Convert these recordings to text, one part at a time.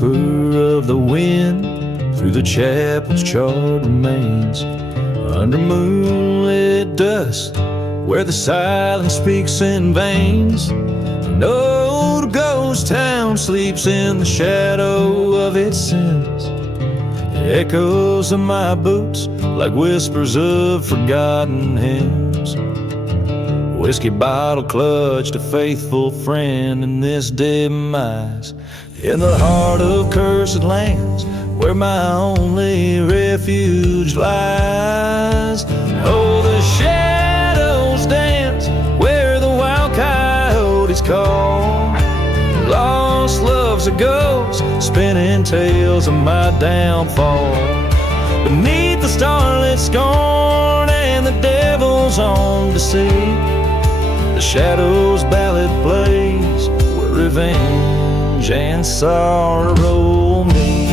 whisper of the wind through the chapel's charred remains. Under moonlit dusk, where the silence speaks in veins, an old ghost town sleeps in the shadow of its sins. The echoes of my boots like whispers of forgotten hymns. Whiskey bottle clutched a faithful friend in this demise. In the heart of cursed lands, where my only refuge lies. Oh, the shadows dance where the wild coyotes call. Lost love's a ghost, spinning tales of my downfall. Beneath the starlit scorn and the devil's own deceit, the shadows ballad plays where revenge and sorrow meet.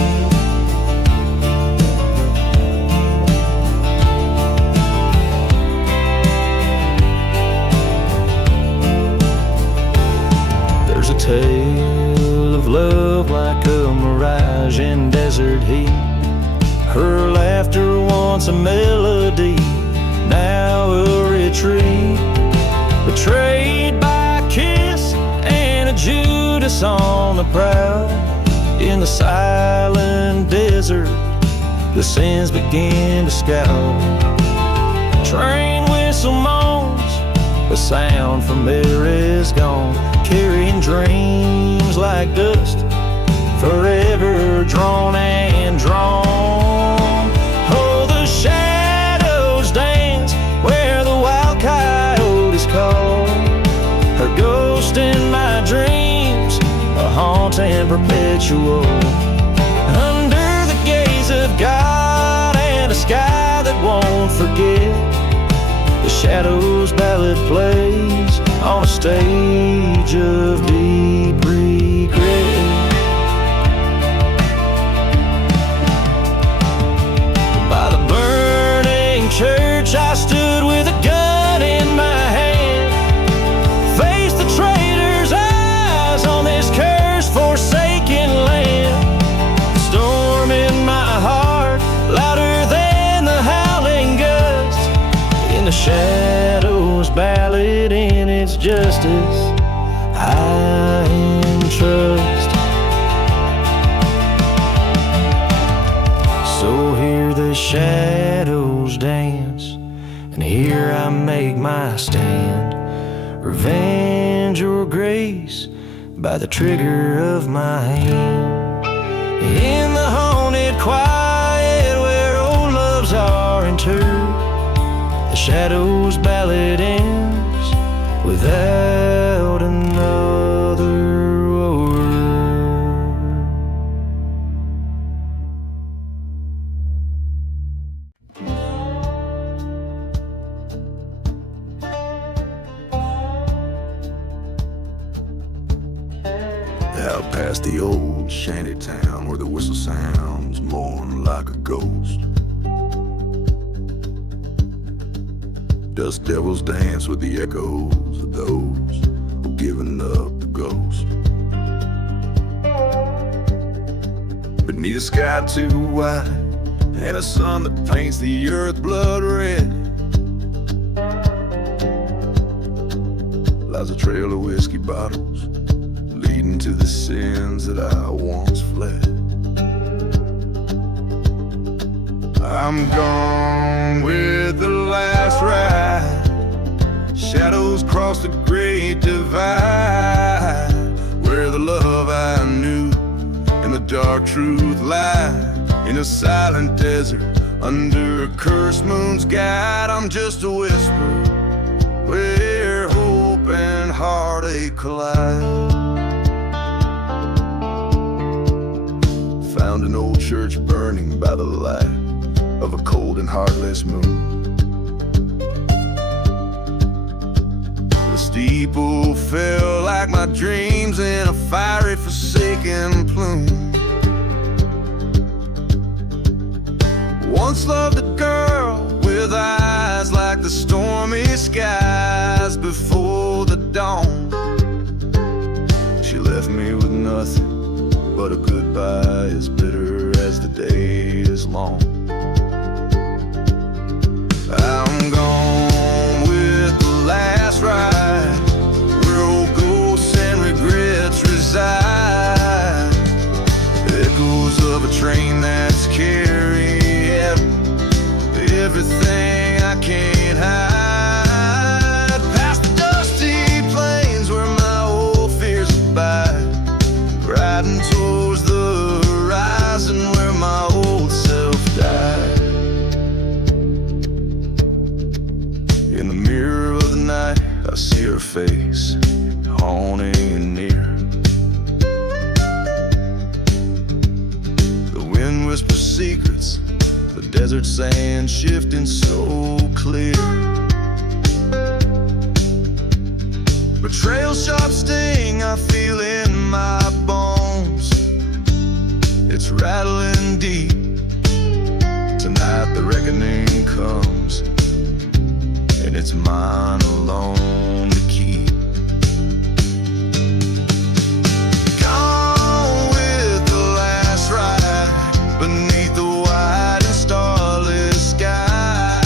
There's a tale of love like a mirage in desert heat. Her laughter once a melody, now a retreat. Betrayed by a kiss and a Judas on the prowl. In the silent desert, the sins begin to scowl. Train whistle moans, the sound from there is gone, carrying dreams like dust, forever drawn and drawn. Oh, the shadows dance where the wild coyotes call. Her ghost in my dreams, a haunting perpetual. Under the gaze of God and a sky that won't forget, the shadows ballad plays on a stage of deep regret. By the burning church I stood with a gun in my hand, faced the traitor's eyes on this cursed forsaken land. The storm in my heart, louder than the howling gust. In the shadows ballad in its justice, I entrust. So here the shadows dance, and here I make my stand. Revenge or grace by the trigger of my hand. In the haunted quiet where old loves are interred, the shadows ballad ends without another word. Out past the old shanty town where the whistle sounds mourn like a ghost. Dust devils dance with the echoes of those who've given up the ghost. Beneath a sky too wide and a sun that paints the earth blood red, lies a trail of whiskey bottles leading to the sins that I once fled. I'm gone with the last ride. Shadows cross the great divide, where the love I knew and the dark truth lie. In a silent desert, under a cursed moon's guide, I'm just a whisper where hope and heartache collide. Found an old church burning by the light of a cold and heartless moon. The steeple fell like my dreams in a fiery forsaken plume. Once loved a girl with eyes like the stormy skies before the dawn. She left me with nothing but a goodbye is bitter as the day is long. I'm gone with the last ride, where old ghosts and regrets reside. Echoes of a train that's carrying everything I can't hide. Past the dusty plains where my old fears abide, riding towards the horizon where my old self died. In the mirror of the night, I see her face, haunting and near. The wind whispers secrets, the desert sand shifting so clear. Betrayal's sharp sting I feel in my bones, it's rattling deep. Tonight the reckoning comes, and it's mine alone to keep. Gone with the last ride, beneath the wide and starless sky.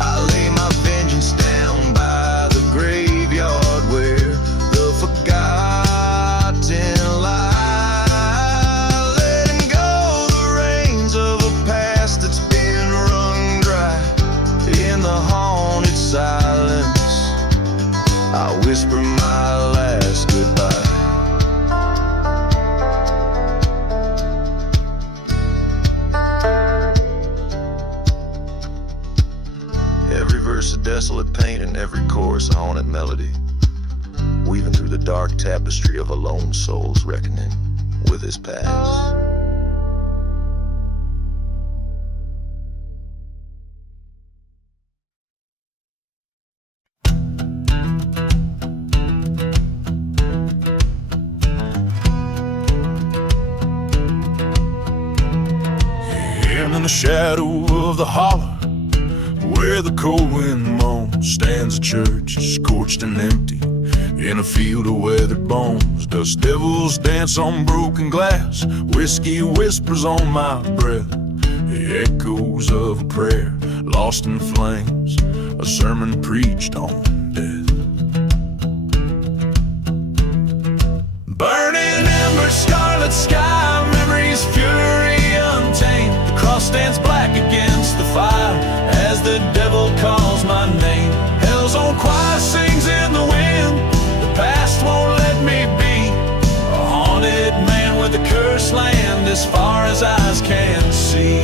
I lay my vengeance down by the graveyard where the forgotten lie. Letting go the reins of a past that's been wrung dry. In the haunted silence, I whisper my last goodbye. Every verse a desolate pain and every chorus a haunted melody, weaving through the dark tapestry of a lone soul's reckoning with his past. In the shadow of the holler, where the cold wind moans, stands a church, scorched and empty, in a field of weathered bones. Dust devils dance on broken glass, whiskey whispers on my breath, the echoes of a prayer lost in flames, a sermon preached on death. Burning embers, scarlet sky, memories, fury untamed. The cross stands black against the fire as the devil calls my name. Hell's own choir sings in the wind, the past won't let me be. A haunted man with a cursed land as far as eyes can see.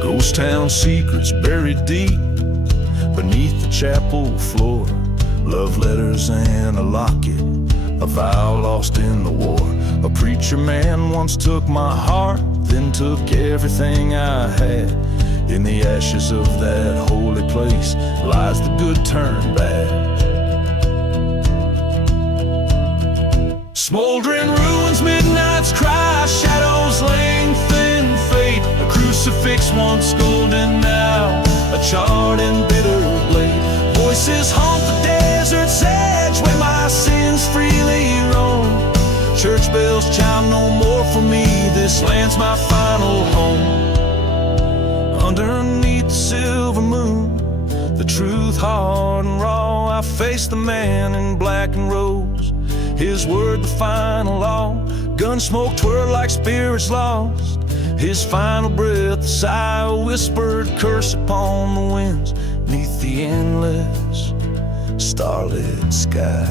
Ghost town secrets buried deep beneath the chapel floor, love letters and a locket, a vow lost in the war. A preacher man once took my heart, then took everything I had. In the ashes of that holy place lies the good turn bad. Smoldering ruins, midnight's cry, shadows lengthen fate. A crucifix once golden, now a charred and bitter blade. Voices haunt the desert's edge where my sins freely roam. Church bells chime no more for me, this land's my final home. Underneath the silver moon, the truth hard and raw, I face the man in black and rose, his word the final law. Gunsmoke twirl like spirits lost, his final breath a sigh, a whispered curse upon the winds neath the endless starlit sky.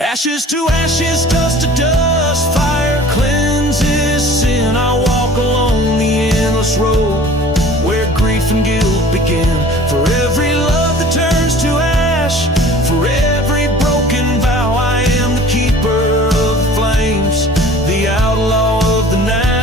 Ashes to ashes, dust to dust, fire cleanses sin. I walk along the endless road where grief and guilt begin. For every love that turns to ash, for every broken vow, I am the keeper of the flames, the outlaw of the night.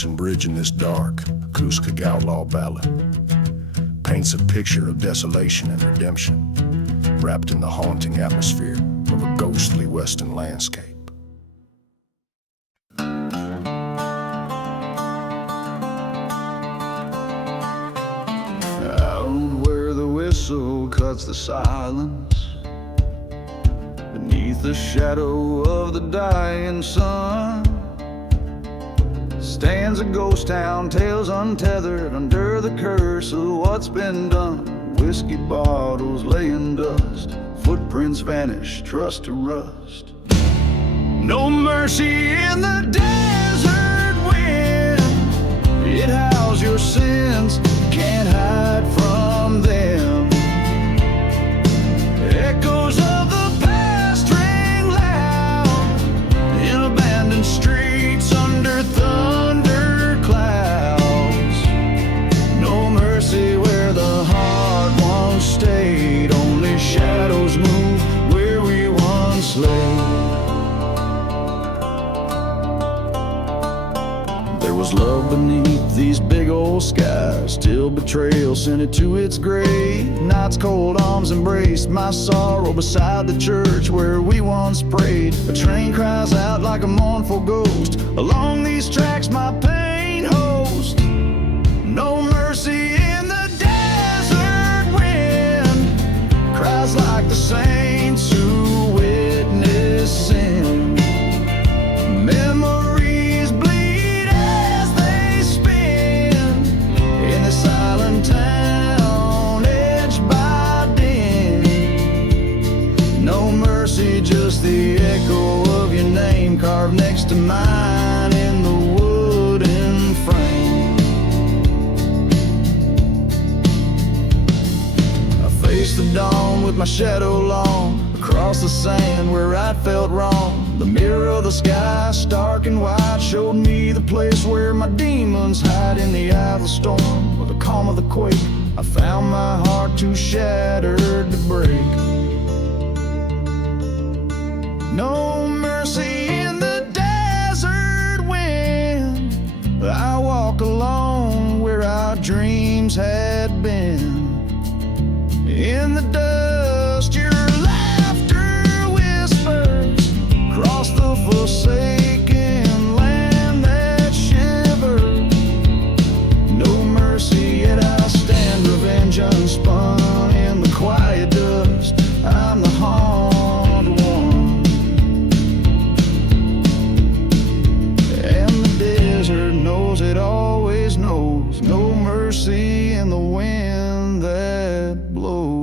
Jefferson Bridge in this dark, acoustic outlaw ballad paints a picture of desolation and redemption, wrapped in the haunting atmosphere of a ghostly western landscape. Out where the whistle cuts the silence, beneath the shadow of the dying sun, stands a ghost town, tales untethered under the curse of what's been done. Whiskey bottles lay in dust, footprints vanish, trust to rust. No mercy in the desert wind, it howls your sins, can't hide from them. Echoes of the past ring loud in abandoned streets under thunder clouds. No mercy where the heart once stayed, only shadows move where we once lay. There was love beneath these big old skies, till betrayal sent it to its grave. Night's cold arms embraced my sorrow beside the church where we once prayed. A train cries out like a mournful ghost, along these tracks my pain host. No mercy in the desert wind, cries like the saints who witness sin. Memories bleed as they spin in the silent town, edged by din. No mercy, just the echo of your name carved next to mine in the wooden frame. I faced the dawn with my shadow long, across the sand where I felt wrong. The mirror of the sky, stark and white, showed me the place where my demons hide. In the eye of the storm, or the calm of the quake, I found my heart too shattered to break. No mercy in the desert wind, I walk alone where our dreams had been. In the dust, your laughter whispers across the forsaken land that shivers. No mercy, yet I stand revenge unspun in the quiet dust. I'm the haunted one, and the desert knows it always knows. No mercy in the wind that blows.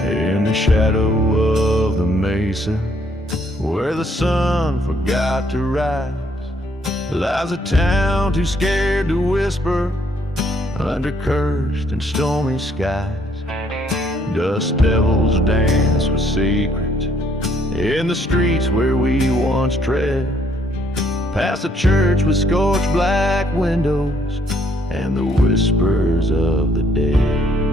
In the shadow of the mesa, where the sun forgot to rise, lies a town too scared to whisper under cursed and stormy skies. Dust devils dance with secrets in the streets where we once tread, past the church with scorched black windows and the whispers of the dead.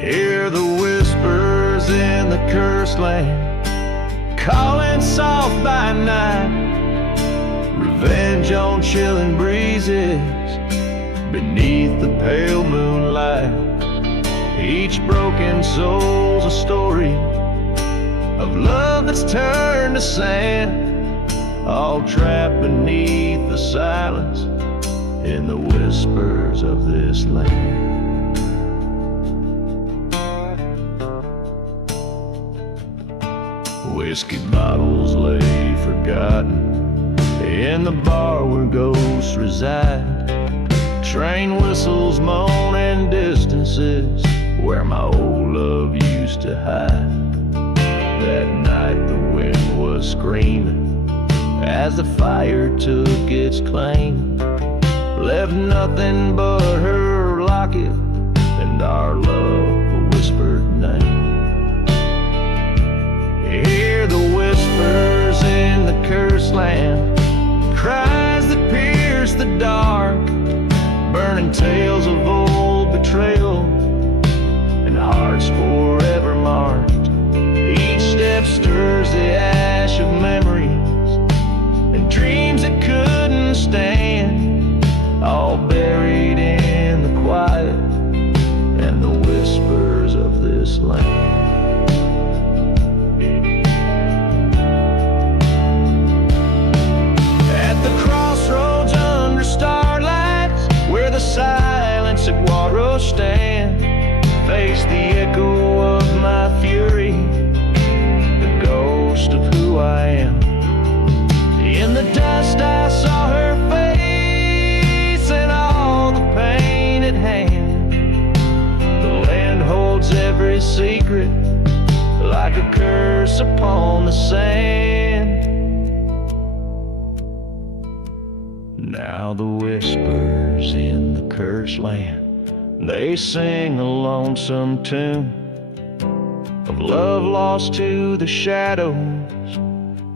Hear the whispers in the cursed land, calling soft by night, revenge on chilling breezes beneath the pale moonlight. Each broken soul's a story of love that's turned to sand, all trapped beneath the silence in the whispers of this land. Whiskey bottles lay forgotten in the bar where ghosts reside. Train whistles moan in distances where my old love used to hide. That night the wind was screaming as the fire took its claim, left nothing but her locket and our love whispered name. Hear the whispers in the cursed land, cries that pierce the dark, burning tales of old betrayal and hearts forever marked. Each step stirs the ash of memories and dreams that couldn't stand, all buried in the quiet and the whispers of this land. At the crossroads under starlight, where the silent saguaro stand, face the echo of my fury, the ghost of who I am. In the dust I saw her face and all the pain at hand. The land holds every secret like a curse upon the sand. Now the whispers in the cursed land, they sing a lonesome tune of love lost to the shadows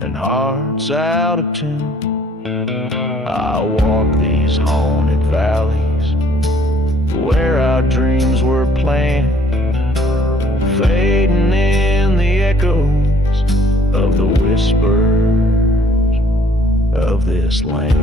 and hearts out of tune. I walk these haunted valleys where our dreams were planned, fading in the echoes of the whispers of this land.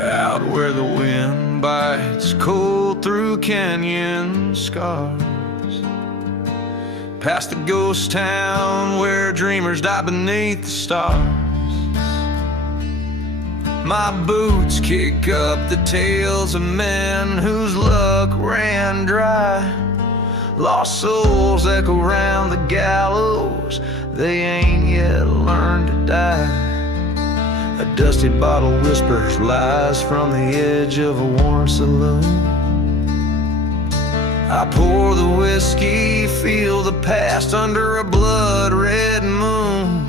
Out where the wind bites cold through canyon scars, past the ghost town where dreamers die beneath the stars. My boots kick up the tales of men whose luck ran dry. Lost souls echo round the gallows, they ain't yet learned to die. A dusty bottle whispers lies from the edge of a worn saloon. I pour the whiskey, feel the past under a blood-red moon.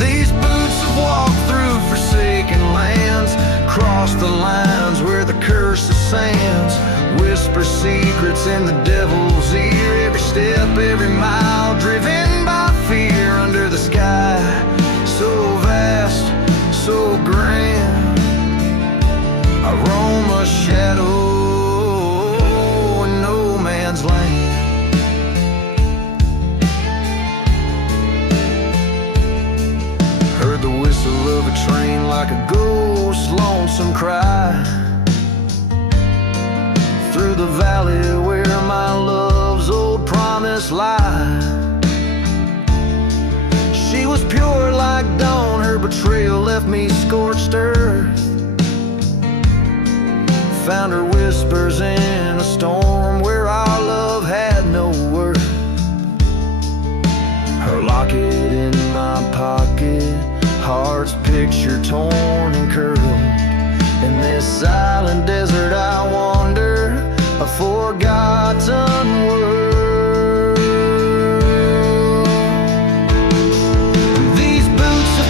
These boots have walked through forsaken lands, crossed the lines where the curse ascends, whisper secrets in the devil's ear, every step, every mile driven by fear under the sky, so vast, so grand. I roam a shadow in no man's land. Heard the whistle of a train like a ghost lonesome cry through the valley where my love's old promise lies. She was pure like dawn, her betrayal left me scorched earth. Found her whispers in a storm where our love had no worth. Her locket in my pocket, heart's picture torn and curled. In this silent desert I wander, a forgotten world.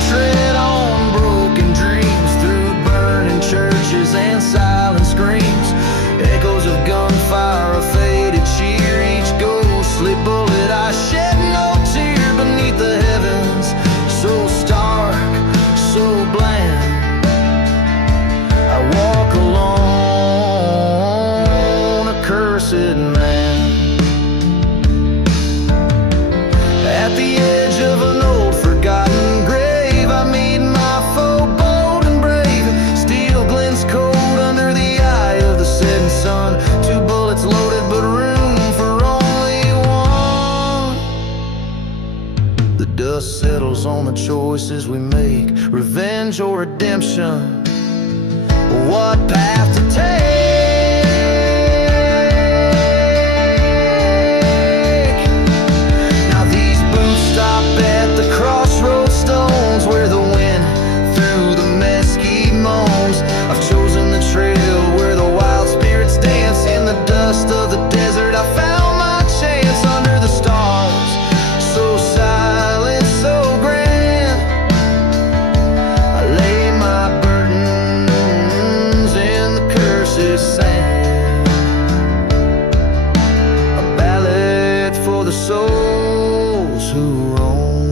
Tread on broken dreams through burning churches and silent screams, echoes of gunfire, a faded cheer, each ghostly bullet I shed no tear beneath the heavens, so stark, so bland. I walk alone, a cursed dust settles on the choices we make, revenge or redemption, what path to take. Now these boots stop at the crossroads stones where the wind through the mesquite moans. I've chosen the trail where the wild spirits dance. In the dust of the desert I found my chance. Under the stars, so silent, so grand, I lay my burdens in the cursed sand. A ballad for the souls who roam,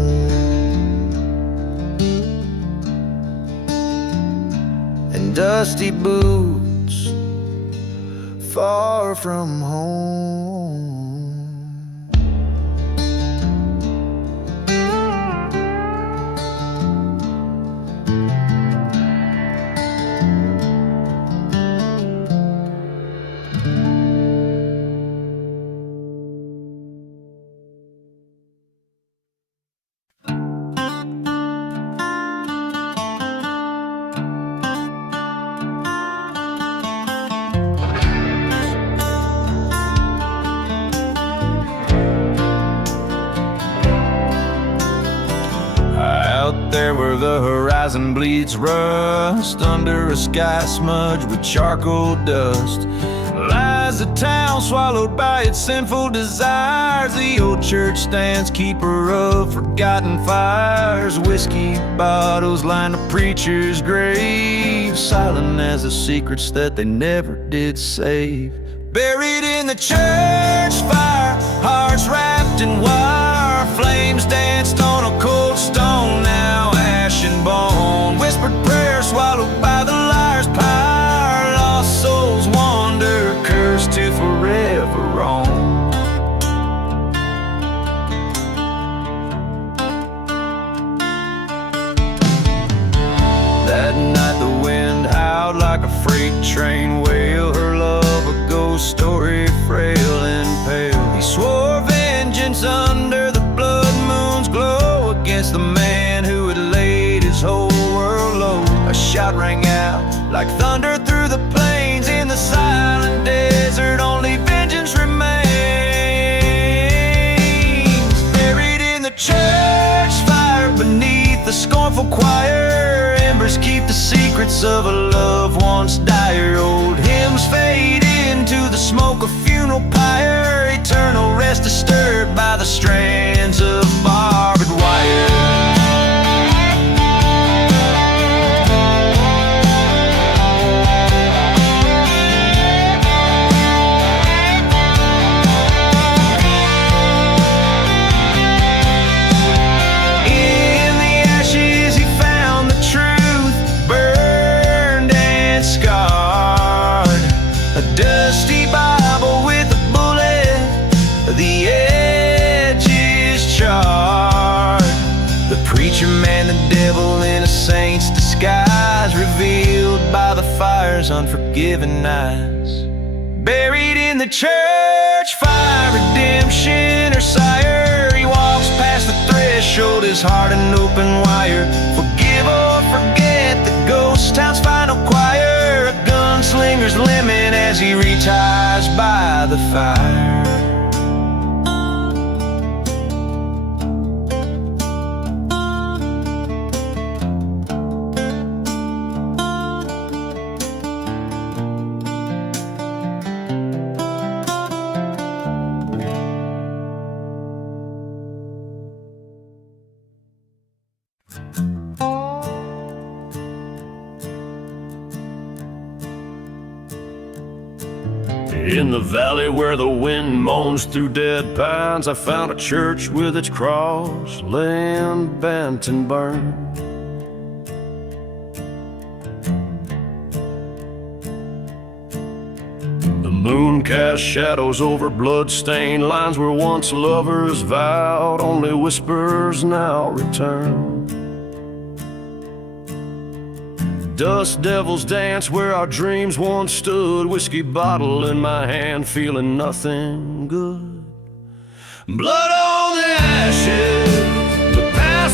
and dusty boots far from home. Out there where the horizon bleeds rust, under a sky smudged with charcoal dust, lies a town swallowed by its sinful desires. The old church stands keeper of forgotten fires. Whiskey bottles line the preacher's grave, silent as the secrets that they never did save. Buried in the church fire, hearts wrapped in wire, flames danced on a cold stone, now ash and bone. Whispered prayers swallowed by the liar's power, lost souls wander, cursed to forever roam. That night the wind howled like a freight train wail, her love a ghost story, frail and pale. He swore vengeance under the blood moon's glow against the man who had laid his whole world low. A shout rang out like thunder through the plains. In the silent desert only vengeance remains. Buried in the church fire beneath the scornful choir, embers keep the secrets of a love once dire. Old hymns fade into the smoke of funeral pyre, eternal rest disturbed by the strands of barbed wire. Dusty Bible with a bullet, the edge is charred. The preacher man, the devil in a saint's disguise, revealed by the fire's unforgiving eyes. Buried in the church fire, redemption or sire, he walks past the threshold, his heart an open wire. Forgive or forget the ghost town's final choir, a gunslinger's limit as he retires by the fire. In the valley where the wind moans through dead pines, I found a church with its cross laying bent and burned. The moon cast shadows over blood-stained lines where once lovers vowed, only whispers now return. Dust devils dance where our dreams once stood, whiskey bottle in my hand, feeling nothing good. Blood on the ashes, the path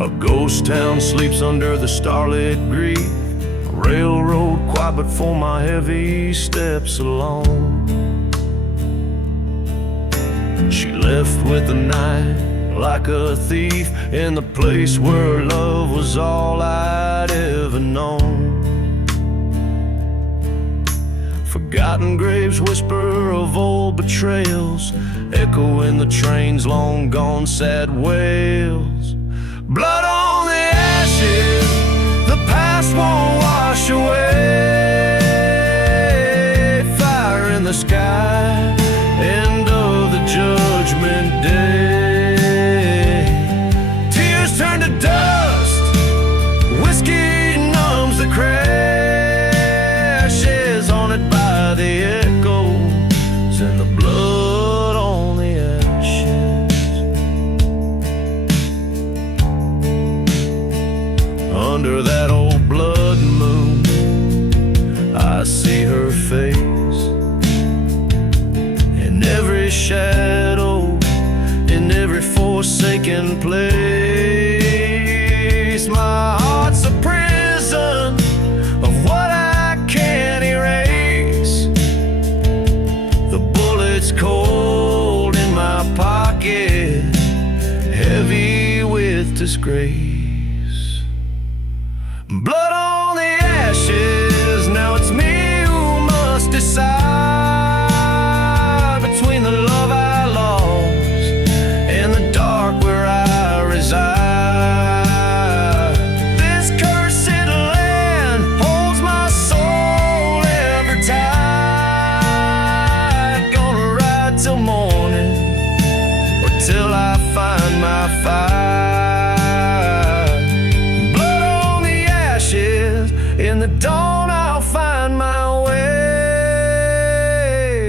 A ghost town sleeps under the starlit grief. Railroad quiet but for my heavy steps alone. She left with the night like a thief in the place where love was all I'd ever known. Forgotten graves whisper of old betrayals, echo in the train's long gone sad wails. Blood on the ashes, the past won't wash away. Fire in the sky, end of the judgment day. Tears turn to dust, whiskey numbs the crashes haunted by the echoes and the blood on the ashes. Under that old blood moon, I see her face. In every shadow, in every forsaken place, my heart's a prison of what I can't erase. The bullet's cold in my pocket, heavy with disgrace. Blood on the ashes, now it's me who must decide between the love I lost and the dark where I reside. This cursed land holds my soul ever tight. Gonna ride till morning or till I find my fight. Blood on the ashes, in the dawn I'll find my way,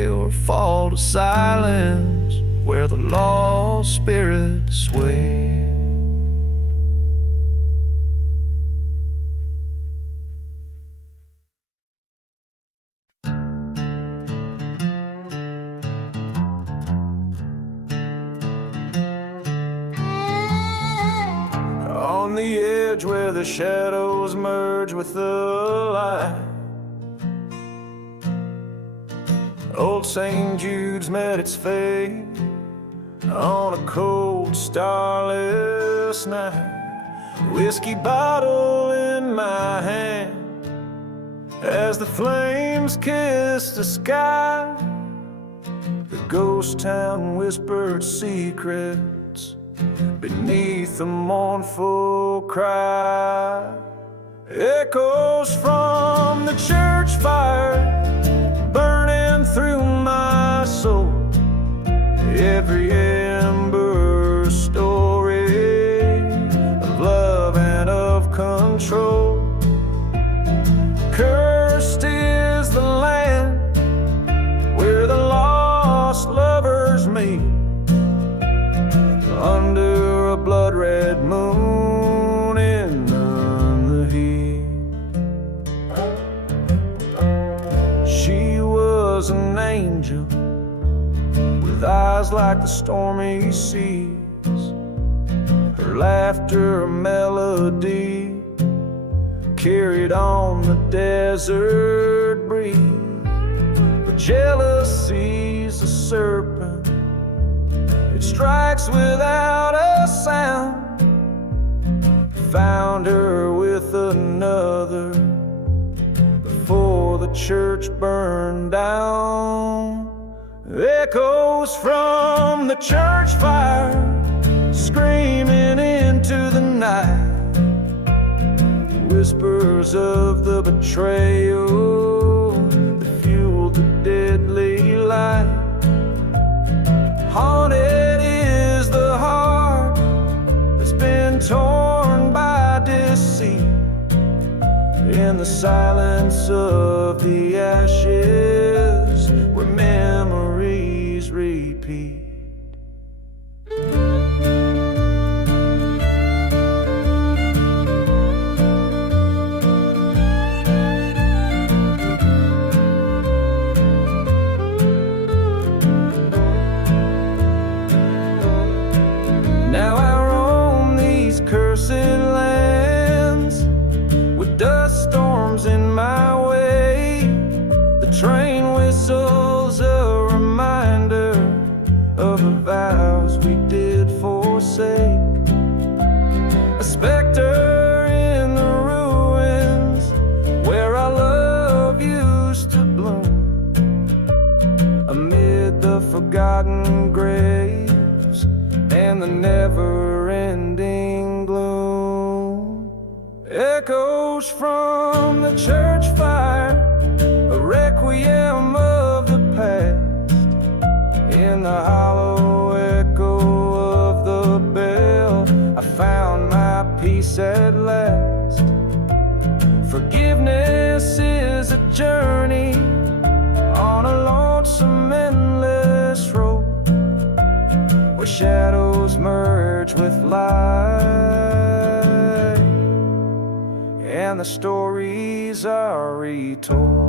or fall to silence where the lost spirits sway. On the edge where the shadows merge with the light, old St. Jude's met its fate on a cold, starless night. Whiskey bottle in my hand as the flames kiss the sky. The ghost town whispered secrets beneath a mournful cry. Echoes from the church fire burning through my soul. Every ember story of love and of control. Cursed is the land where the lost lovers meet under a blood-red moon in the heat. She was an angel with eyes like the stormy seas, her laughter a melody carried on the desert breeze. But jealousy's a serpent, it strikes without a sound. Found her with another before the church burned down. Echoes from the church fire screaming into the night. Whispers of the betrayal that fueled the deadly light. Haunted is the heart that's been torn by deceit. In the silence of the ashes where memories repeat. cursed lands, with dust storms in my way. The train whistles a reminder of the vows we did forsake. A specter in the ruins where our love used to bloom, amid the forgotten graves and the never-ending gloom. Echoes from the church fire, a requiem of the past, in the hollow echo of the bell I found my peace at last. Forgiveness is a journey on a lonesome endless road, where shadows merge with light and the stories are retold.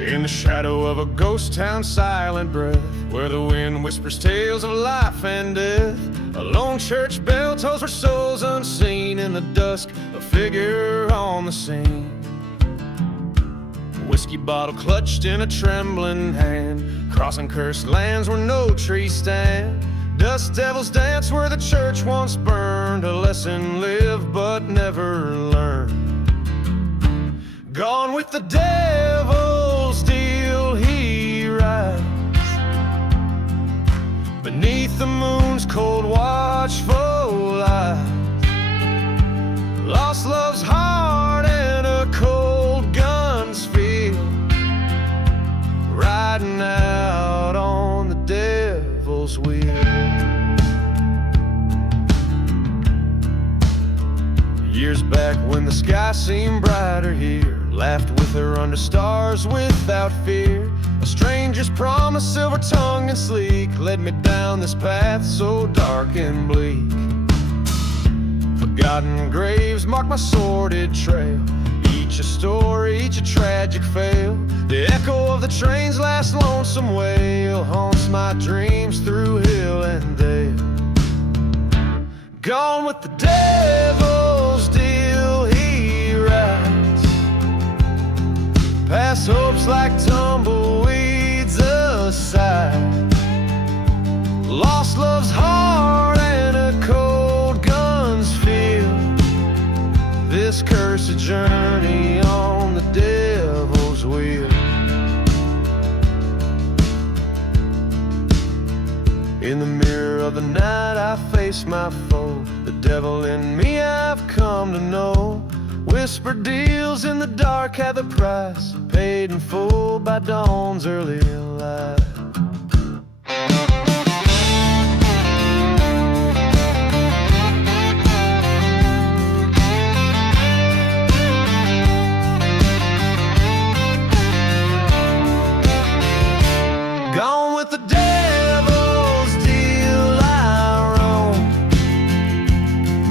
In the shadow of a ghost town, silent breath, where the wind whispers tales of life and death, a lone church bell tolls for souls unseen. In the dusk, a figure on the scene, whiskey bottle clutched in a trembling hand, crossing cursed lands where no trees stand. Dust devils dance where the church once burned, a lesson lived but never learned. Gone with the devil, still he rides beneath the moon's cold watchful eyes. Lost love's heart and a cold gun's feel, riding out on the devil's wheel. Years back when the sky seemed brighter here, laughed with her under stars without fear. A stranger's promise, silver tongued and sleek, led me down this path so dark and bleak. Forgotten graves mark my sordid trail, each a story, each a tragic fail. The echo of the train's last lonesome wail haunts my dreams through hill and dale. Gone with the devil, still he rides, past hopes like tumbleweeds aside. Lost love's heart and a cold gun's feel, this cursed journey on the devil's wheel. In the mirror of the night I face my foe, the devil in me I've come to know. Whispered deals in the dark have the price, paid in full by dawn's early light. Gone with the devil's deal I roam,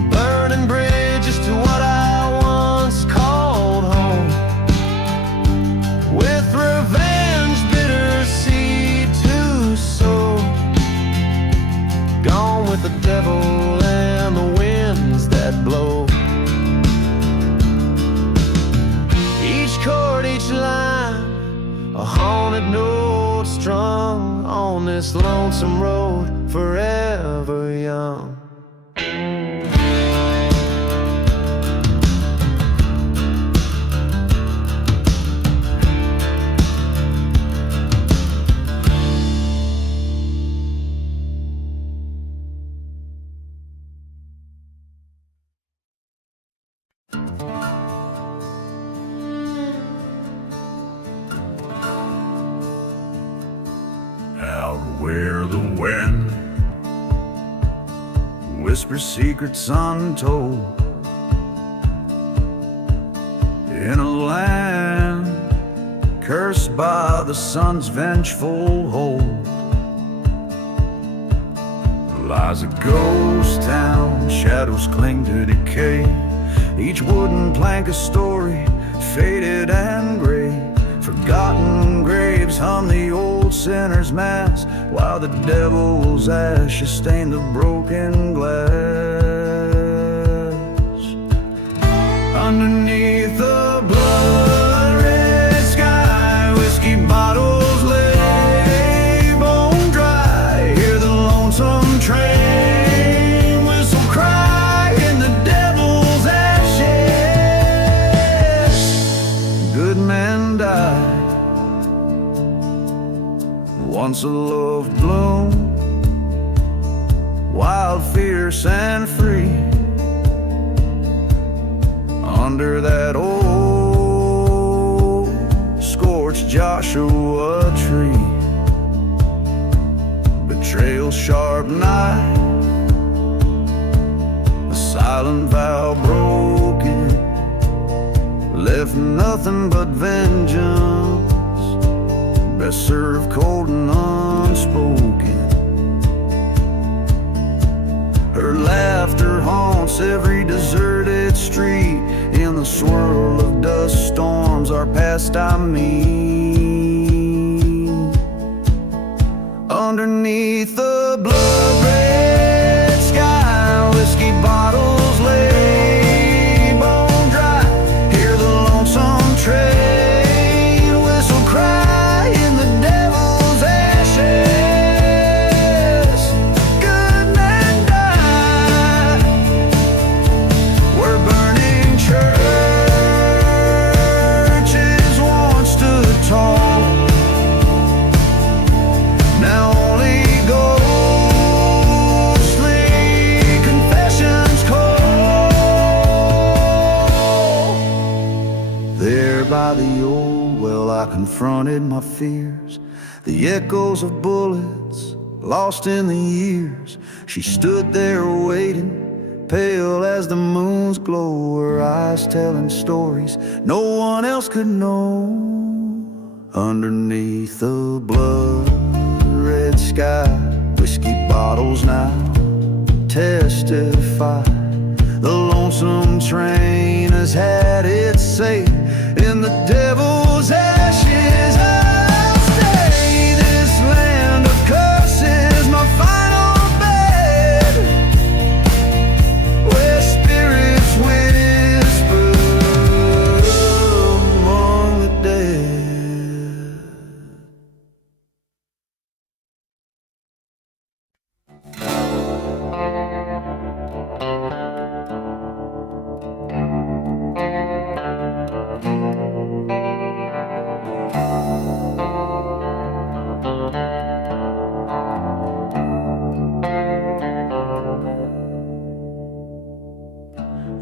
burning bridges to what I once called home. With revenge, bitter seed to sow. Gone with the devil and the winds that blow. Each chord, each line, a haunted note strung on this lonesome road, forever young. Out where the wind whispers secrets untold, by the sun's vengeful hold lies a ghost town, shadows cling to decay. Each wooden plank a story, faded and gray. Forgotten graves hum the old sinner's mass, while the devil's ashes stain the broken glass. Underneath the blood-red sky, whiskey bottles lay bone dry. Hear the lonesome train whistle cry in the devil's ashes. Good men die. Once a loved bloom, wild, fierce, and free. Under that old scorched Joshua tree, betrayal's sharp knife, a silent vow broken, left nothing but vengeance, best served cold and unspoken. Her laughter haunts every deserted street. In the swirl of dust storms our past I meet. Underneath the blood-red sky, whiskey bottles lay bone dry. Hear the lonesome train whistle cry in the devil's ashes. Good men die. We're burning churches once stood tall. Now only ghostly confessions call. There by the old well I confronted my fears, the echoes of bullets lost in the years. She stood there waiting, pale as the moon's glow, her eyes telling stories no one else could know. Underneath the blood-red sky, whiskey bottles now testify. The lonesome train has had its say. In the devil's ashes I'll stay. This land of curses my final bed, where spirits whisper among the dead.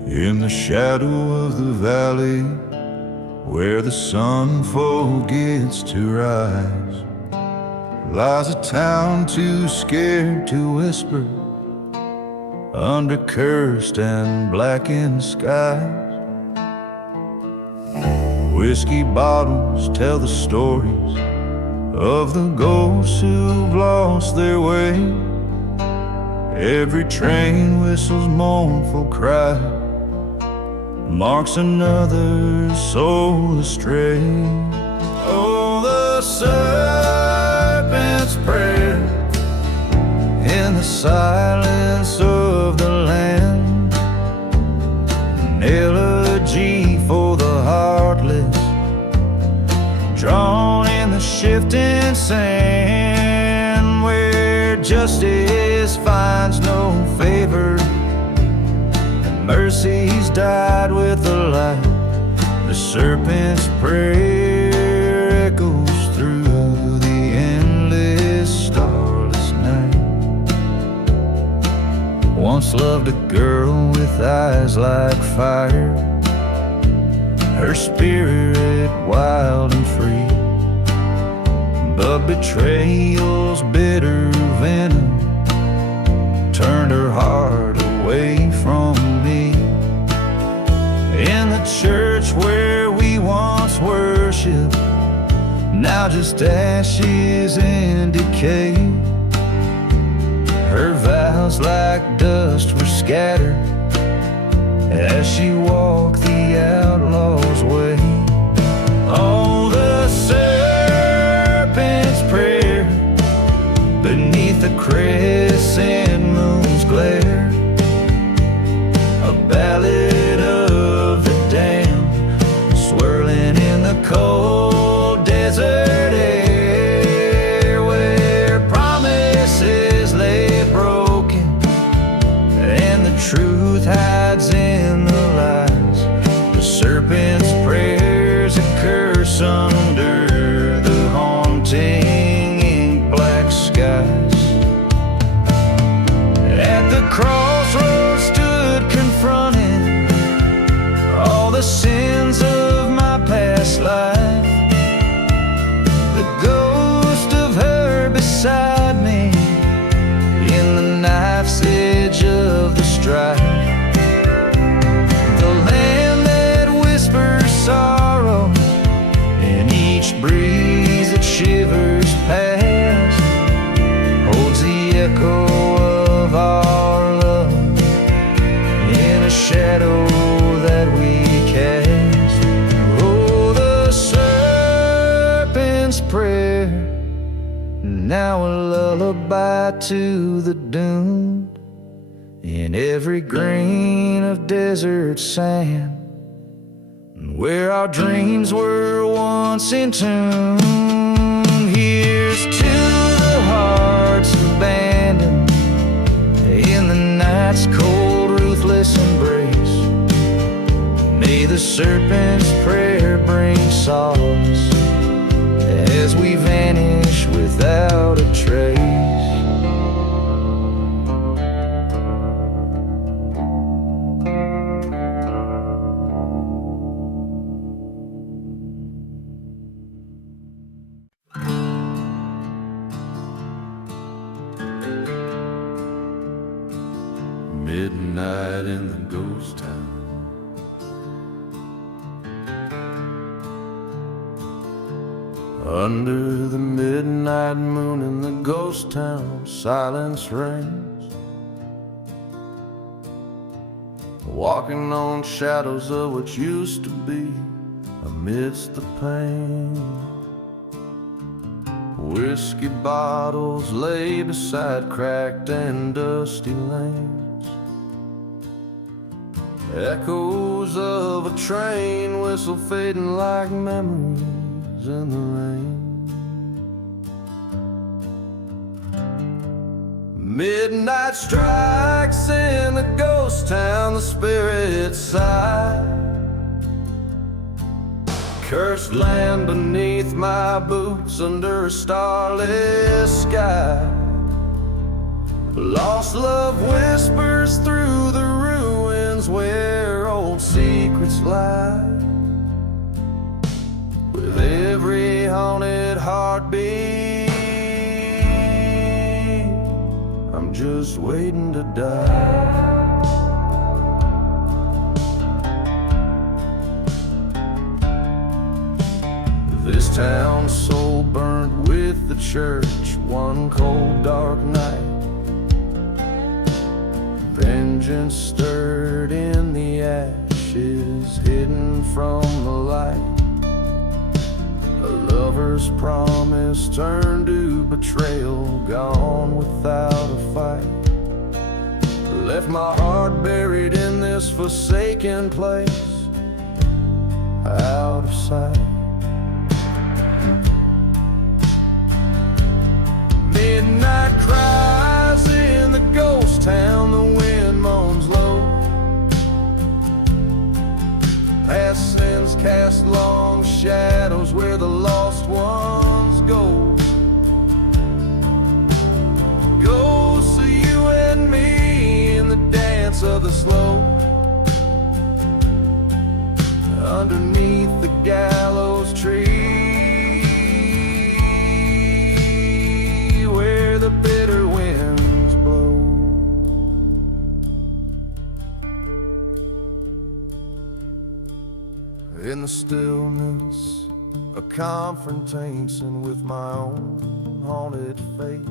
In the shadow of the valley, where the sun forgets to rise, lies a town too scared to whisper under cursed and blackened skies. Whiskey bottles tell the stories of the ghosts who've lost their way. Every train whistles mournful cry, marks another soul astray. Oh, the serpent's prayer in the silence of the land, an elegy for the heartless, drawn in the shifting sand, where justice finds no favor and mercy's died with the light. The serpent's prayer echoes through the endless starless night. Once loved a girl with eyes like fire, her spirit wild and free, but betrayal's bitter venom turned her heart away from me. In the church where we once worshiped, now just ashes and decay. Her vows like dust were scattered as she walked the outlaw's way. Oh, the serpent's prayer beneath the crescent moon's glare, a ballad of the damned swirling in the cold desert air, where promises lay broken and the truth hides in the lies. The serpent's prayers, a curse under the haunting ink black skies. At the crossroads stood confronting all the sins of my past life, the ghost of her beside me in the knife's edge of the strife. The land that whispers sorrow in each breeze that shivers past holds the echo of our love in a shadow that we cast. Oh, the serpent's prayer, now a lullaby to the doomed, in every grain of desert sand, where our dreams were once entombed. Here's to the hearts abandoned in the night's cold, ruthless embrace. May the serpent's prayer bring solace as we vanish without a trace. Midnight in the ghost town, under the midnight moon in the ghost town, silence reigns, walking on shadows of what used to be amidst the pain. Whiskey bottles lay beside cracked and dusty lanes, echoes of a train whistle fading like memories in the rain. Midnight strikes in the ghost town, the spirits sigh. Cursed land beneath my boots under a starless sky. Lost love whispers through the ruins where old secrets lie. With every haunted heartbeat, I'm just waiting to die. This town's soul burnt with the church one cold dark night. Vengeance stirred in the ashes, hidden from the light. A lover's promise turned to betrayal, gone without a fight. Left my heart buried in this forsaken place, out of sight. Midnight cries in the ghost town, the wind moans low. Past sins cast long shadows where the lost ones go. Ghosts of you and me in the dance of the slow. Underneath the gallows tree, where the bitter winds blow. In the stillness a confrontation with my own haunted fate.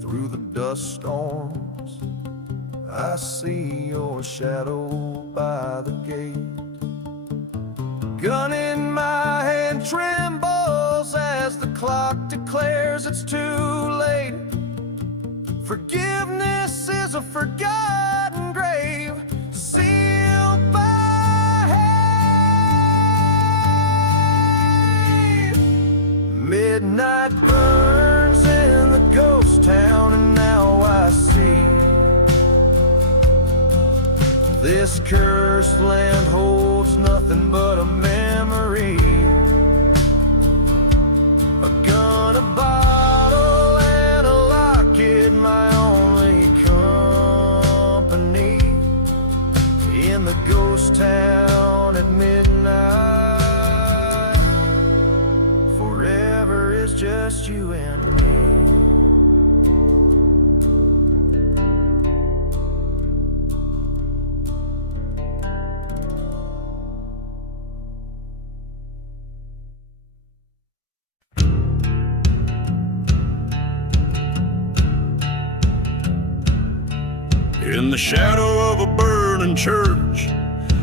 Through the dust storms, I see your shadow by the gate. Gun in my hand trembles as the clock declares it's too late. Forgiveness is a forgotten grave, sealed by hate. Midnight burns in the ghost town, and now I see this cursed land holds nothing but a memory. A gun, a bottle, and a locket, my only company in the ghost town at midnight. Forever is just you and me. In the shadow of a burning church,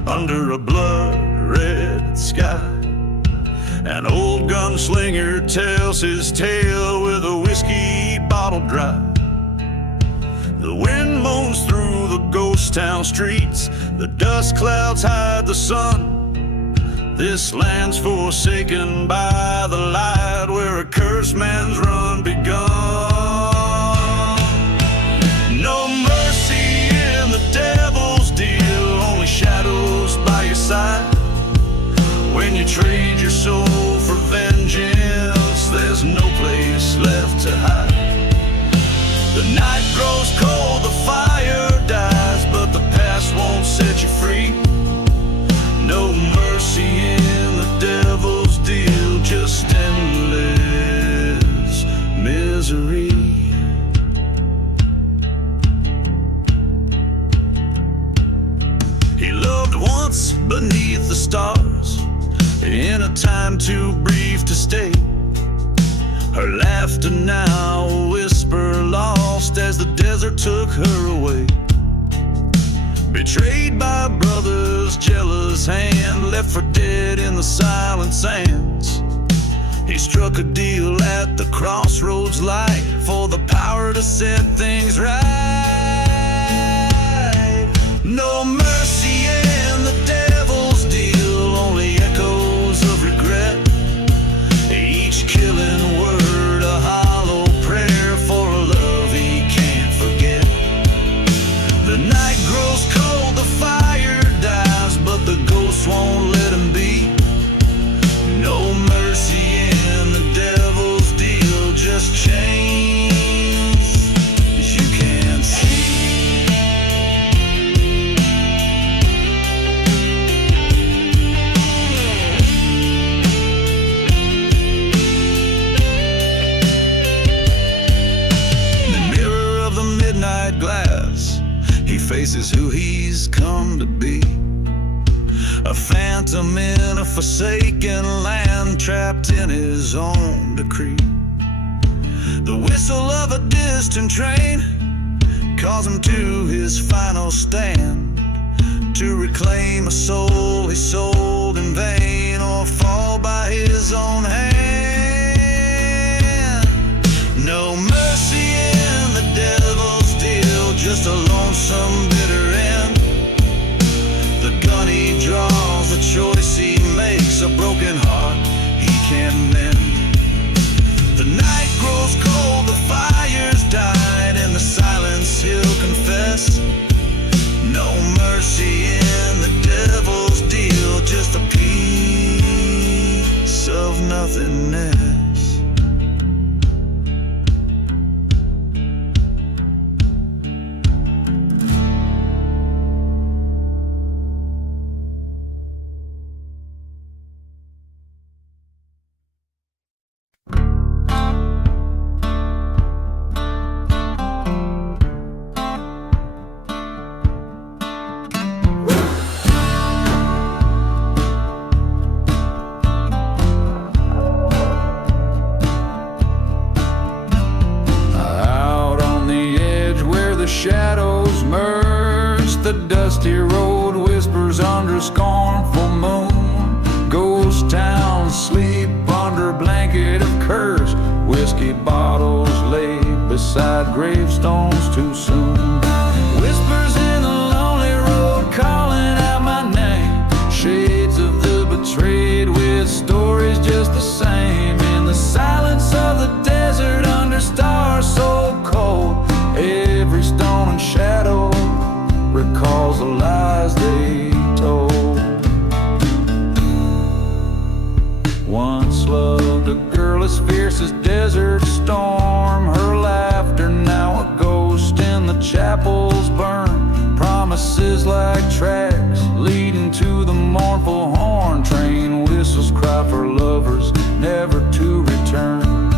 under a blood-red sky, an old gunslinger tells his tale with a whiskey bottle dry. The wind moans through the ghost town streets, the dust clouds hide the sun. This land's forsaken by the light, where a cursed man's run begun. No mercy in the devil's deal, only shadows by your side. When you trade your soul for vengeance, there's no place left to hide. The night grows cold, the fire dies, but the past won't set you free. No mercy in the devil's deal, just endless misery. He loved once beneath the stars, in a time too brief to stay. Her laughter now a whisper lost as the desert took her away. Betrayed by a brother's jealous hand, left for dead in the silent sands. He struck a deal at the crossroads light for the power to set things right. No mercy in the devil's deal, only echoes of regret. Each killing word a hollow prayer for a love he can't forget. The night grows cold, the fire dies, but the ghost won't let him be. No mercy in the devil's deal, just change you can't see. Glass, he faces who he's come to be. A phantom in a forsaken land, trapped in his own decree. The whistle of a distant train calls him to his final stand, to reclaim a soul he sold in vain, or fall by his own hand. No mercy in the devil's deal, just a lonesome bitter end. The gun he draws, the choice he makes, a broken heart he can't mend. The night grows cold, the fire's died, in the silence he'll confess. No mercy in the devil's deal, just a piece of nothingness. beside gravestones too soon. Whispers in the lonely road calling out my name. Shades of the betrayed with stories just the same. In the silence of the desert under stars so cold, every stone and shadow recalls the lies they told. Once loved a girl as fierce as desert storm. Her laughter now a ghost in the chapels burn. Promises like tracks leading to the mournful horn. Train whistles cry for lovers never to return.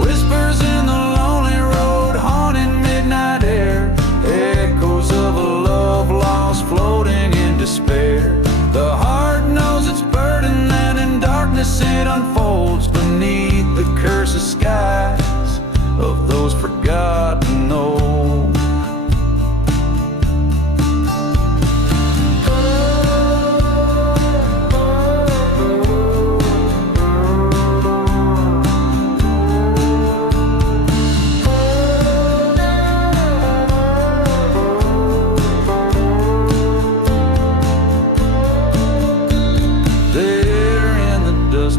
Whispers in the lonely road haunting midnight air. Echoes of a love lost floating in despair. The heart knows its burden and in darkness it unfolds beneath the cursed skies of those forgotten old.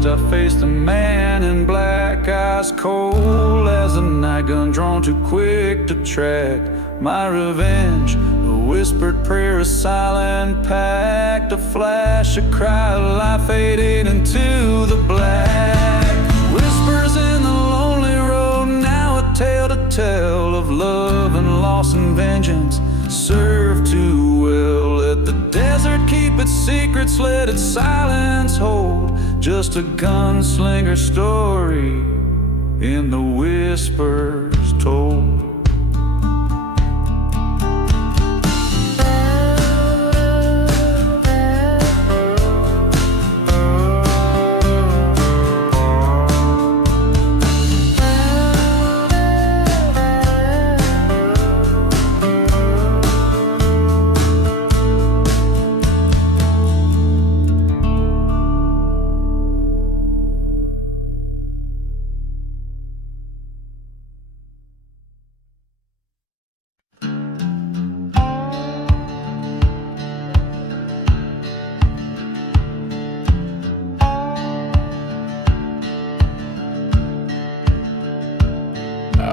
I faced a man in black, eyes cold as a night gun drawn too quick to track my revenge. A whispered prayer, a silent pact, a flash, a cry, a life faded into the black. Whispers in the lonely road, now a tale to tell of love and loss and vengeance. Serve too well. Let the desert keep its secrets, let its silence hold. Just a gunslinger story in the whispers told.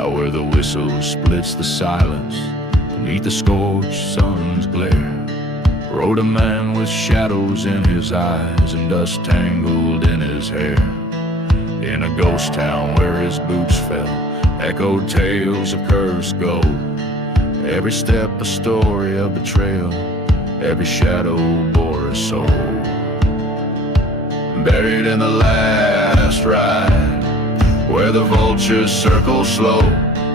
Where the whistle splits the silence beneath the scorched sun's glare, rode a man with shadows in his eyes and dust tangled in his hair. In a ghost town where his boots fell, echoed tales of cursed gold. Every step a story of betrayal, every shadow bore a soul. Buried in the last ride, where the vultures circle slow,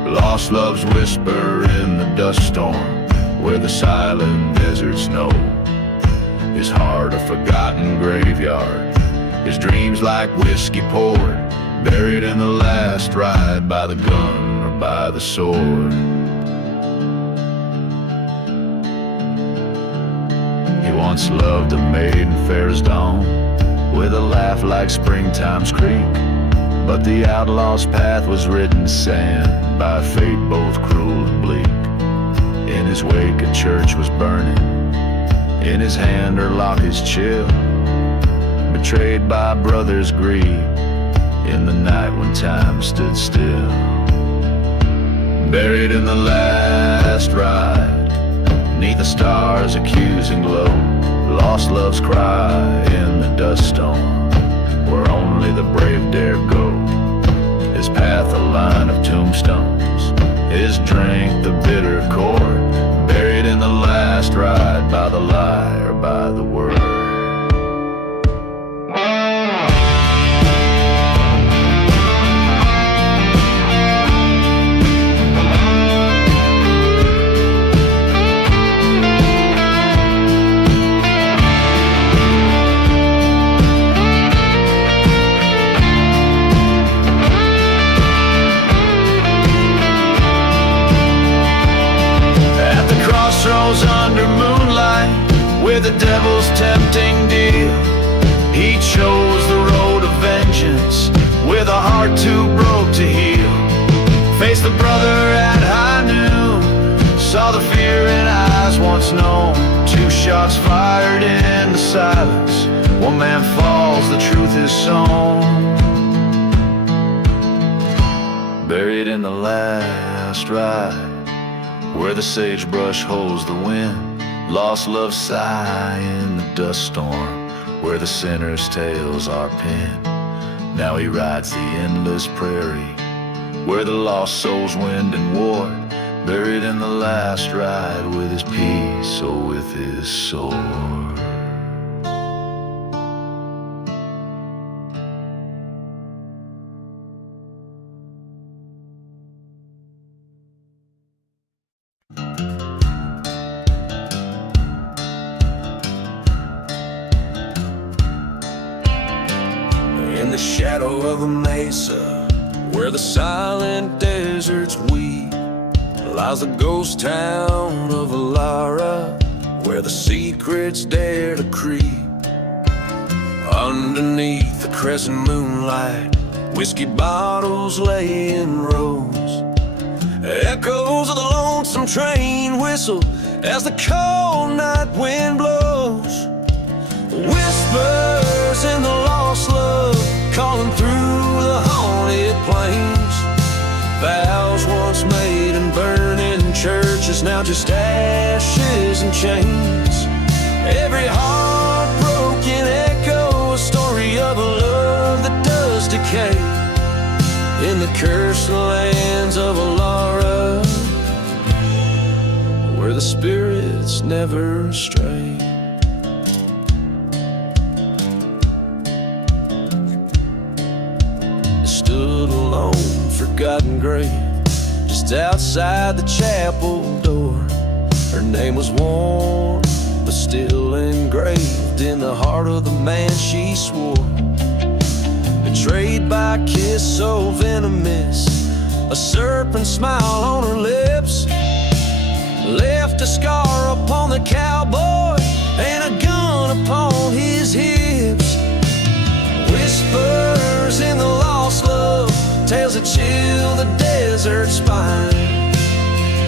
lost loves whisper in the dust storm, where the silent deserts know. His heart a forgotten graveyard, his dreams like whiskey poured, buried in the last ride by the gun or by the sword. He once loved a maiden fair as dawn, with a laugh like springtime's creek. But the outlaw's path was written sand by a fate both cruel and bleak. In his wake a church was burning, in his hand her locket's chill, betrayed by a brother's greed, in the night when time stood still. Buried in the last ride, neath the stars' accusing glow, lost love's cry in the dust storm, where only the brave dare go. His path a line of tombstones, his drink the bitter cord, buried in the last ride by the lie or by the word. Under moonlight, where the devil's temptation shots fired in the silence. One man falls, the truth is sown. Buried in the last ride, where the sagebrush holds the wind. Lost love sigh in the dust storm, where the sinner's tales are pinned. Now he rides the endless prairie, where the lost souls wind and ward. Buried in the last ride, with his peace or with his sword. In the shadow of a mesa, where the silent deserts weep, lies the ghost town of Alara, where the secrets dare to creep. Underneath the crescent moonlight, whiskey bottles lay in rows. Echoes of the lonesome train whistle as the cold night wind blows. Whispers in the lost love, calling through the haunted plains. Vows once made and burning churches, now just ashes and chains. Every heartbroken echo, a story of a love that does decay. In the cursed lands of Alara, where the spirits never stray. Stood alone, forgotten grave, just outside the chapel door. Her name was worn, but still engraved in the heart of the man she swore. Betrayed by a kiss so venomous, a serpent smile on her lips, left a scar upon the cowboy and a gun upon his hips. Whispers in the lost love, tales that chill the desert spine.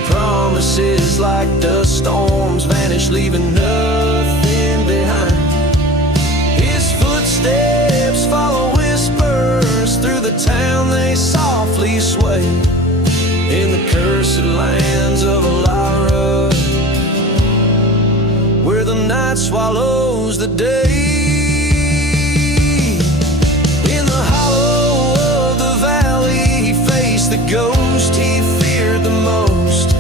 Promises like dust storms vanish, leaving nothing behind. His footsteps follow whispers through the town, they softly sway. In the cursed lands of Alara, where the night swallows the day. The ghost he feared the most,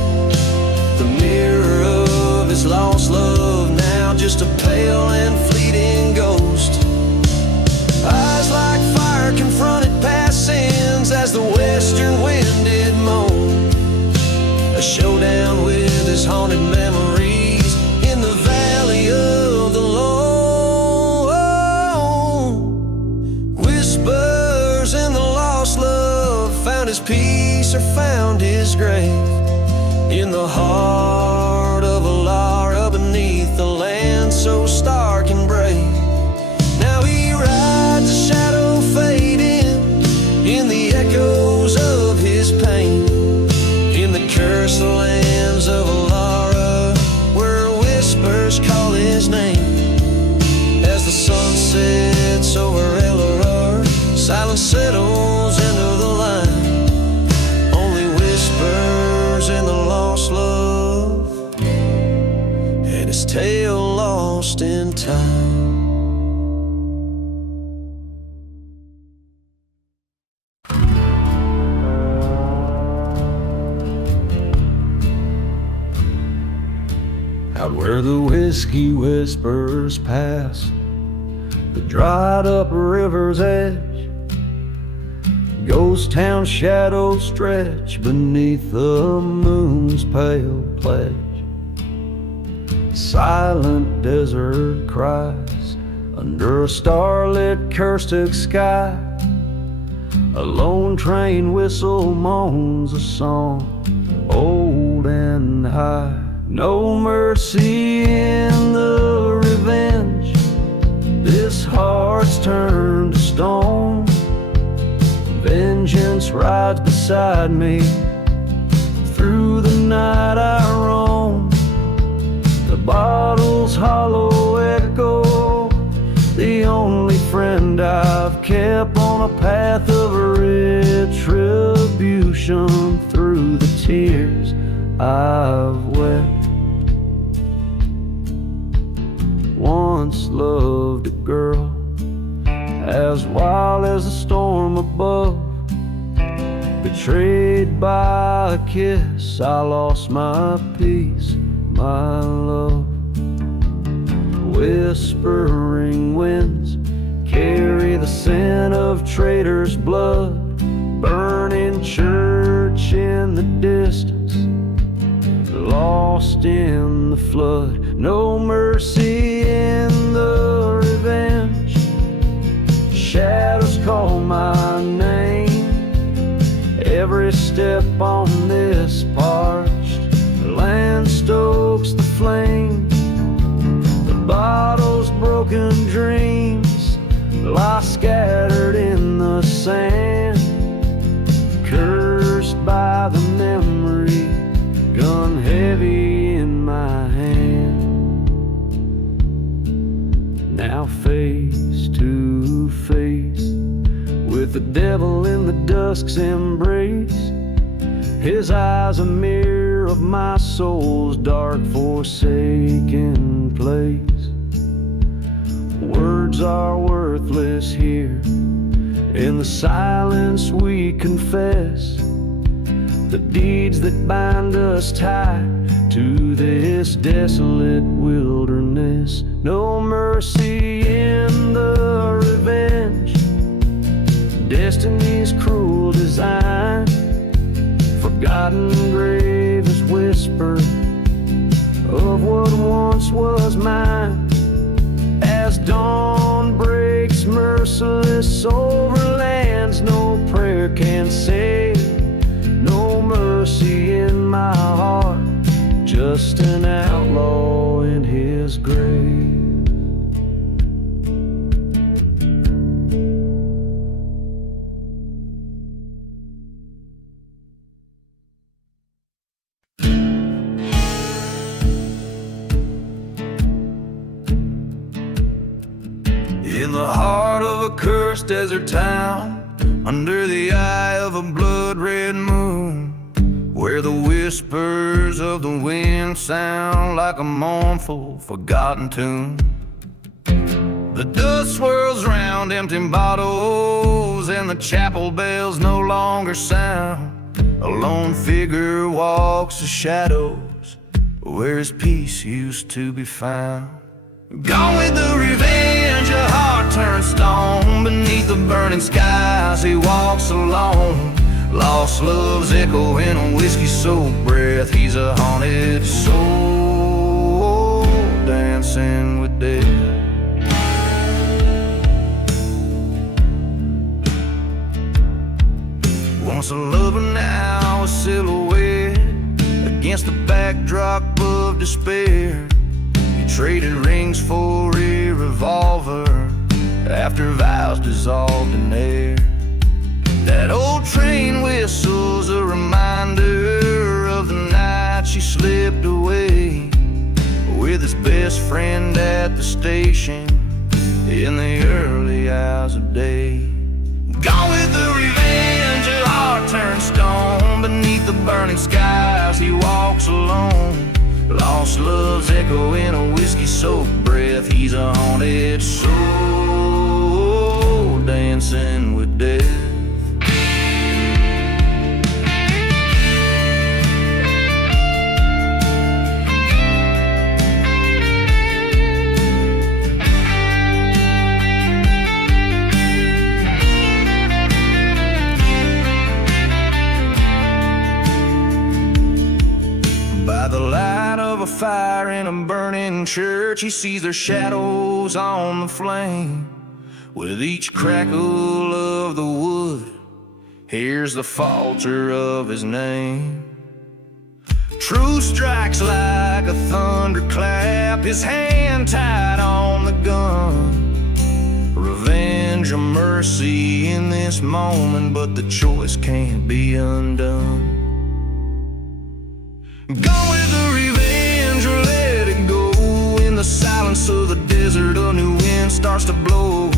the mirror of his lost love, now just a pale and fleeting ghost. Eyes like fire confronted past sins as the western wind did moan. A showdown with his haunted memories in the valley of the lone. Whispers in the lost love, found his peace or found his grave. In the heart of Alara, beneath the land so stark and brave. Now he rides a shadow fading in the echoes of his pain. In the cursed lands of Alara, where whispers call his name. As the sun sets over Elrar, silence settles into the line. In the lost love, and his tale lost in time. Out where the whiskey whispers pass, the dried up river's edge, ghost town shadows stretch beneath the moon's pale pledge. Silent desert cries under a starlit cursed sky. A lone train whistle moans a song old and high. No mercy in the revenge, this heart's turned to stone. Vengeance rides beside me, through the night I roam. The bottle bell's hollow echo, the only friend I've kept on a path of retribution through the tears I've wept. Once loved a girl as wild as the storm above, betrayed by a kiss, I lost my peace, my love. Whispering winds carry the scent of traitors' blood, burning church in the distance, lost in the flood. No mercy in the revenge, shadows call my name. Every step on this parched land stokes the flame. The bottle's broken dreams lie scattered in the sand, cursed by the memory, gun heavy in my hand. Now face to face with the devil in the dusk's embrace, his eyes a mirror of my soul's dark forsaken place. Words are worthless here, in the silence we confess the deeds that bind us tight to this desolate wilderness. No mercy in the revenge, destiny's cruel design. Forgotten grave is whisper of what once was mine. As dawn breaks merciless over lands no prayer can save. No mercy in my heart, just an outlaw in his grave. In the heart of a cursed desert town, under the eye of a blood-red moon, where the whispers of the wind sound like a mournful, forgotten tune. The dust swirls round empty bottles, and the chapel bells no longer sound. A lone figure walks the shadows, where his peace used to be found. Gone with the revenge, a heart turned stone. Beneath the burning skies he walks alone. Lost love's echo in a whiskey-soaked breath. He's a haunted soul, dancing with death. Once a lover, now a silhouette against the backdrop of despair. Traded rings for a revolver after vows dissolved in air. That old train whistle's a reminder of the night she slipped away with his best friend at the station in the early hours of day. Gone with the revenge, a heart turned stone. Beneath the burning skies he walks alone. Lost love's echo in a whiskey-soaked breath. He's a haunted soul, dancing with death. By the light of a fire in a burning church, he sees their shadows on the flame. With each crackle of the wood, hears the falter of his name. Truth strikes like a thunderclap, his hand tied on the gun. Revenge or mercy in this moment, but the choice can't be undone. Go with the revenge or let it go in the silence. starts to blow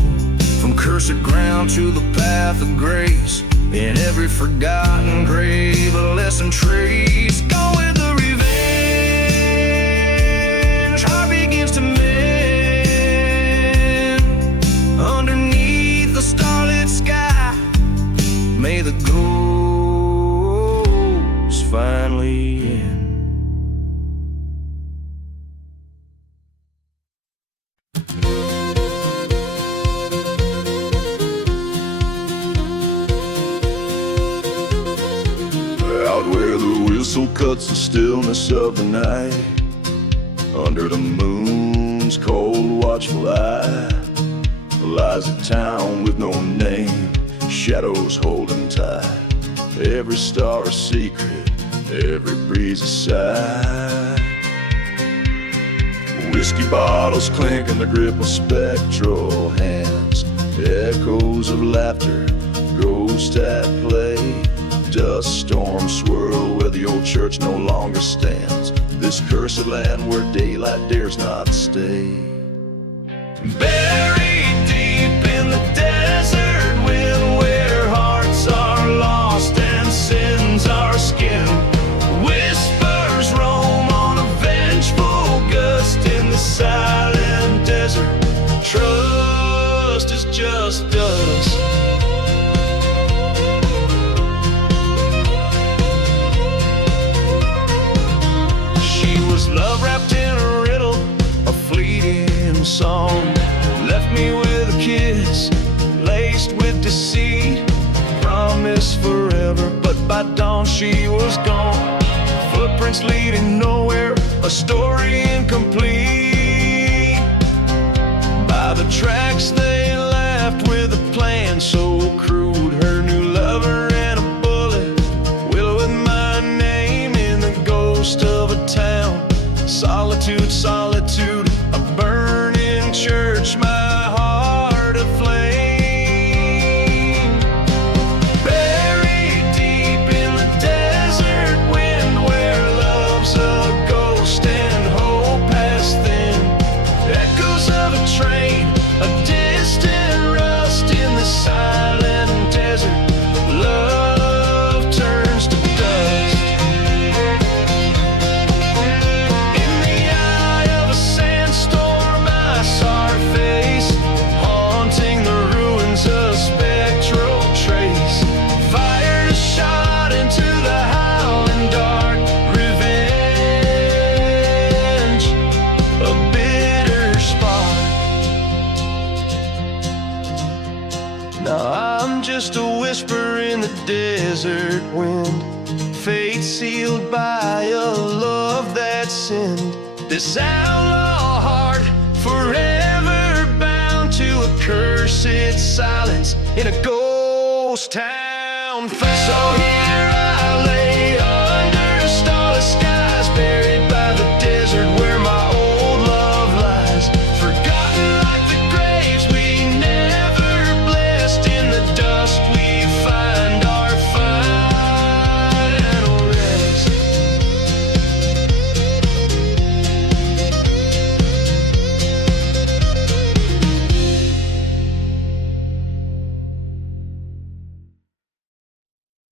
from cursed ground to the path of grace. In every forgotten grave, a lesson trace. Gone with the revenge, heart begins to mend. Underneath the starlit sky, may the ghost finally end. Out where the whistle cuts the stillness of the night, under the moon's cold watchful eye, lies a town with no name, shadows holding tight. Every star a secret, every breeze a sigh. Whiskey bottles clink in the grip of spectral hands. Echoes of laughter, ghosts at play. Dust storms swirl where the old church no longer stands. This cursed land where daylight dares not stay. Buried deep in the desert wind, where hearts are lost and sins are skinned. Whispers roam on a vengeful gust in the silent desert. Trust is just dust. Love wrapped in a riddle, a fleeting song. Left me with a kiss, laced with deceit. Promised forever, but by dawn she was gone. Footprints leading nowhere, a story incomplete. By the tracks they left with a plan so crude. Her new lover and a bullet, willowing my name in the ghost of a town. Solitude, solitude, a burning church, my heart aflame. Buried deep in the desert wind, where love's a ghost and hope has thinned. Echoes of a train, a distant rust in the silent desert. Love turns to dust. Just a whisper in the desert wind, fate sealed by a love that sinned. This outlaw heart forever bound to a cursed silence in a ghost town found. So here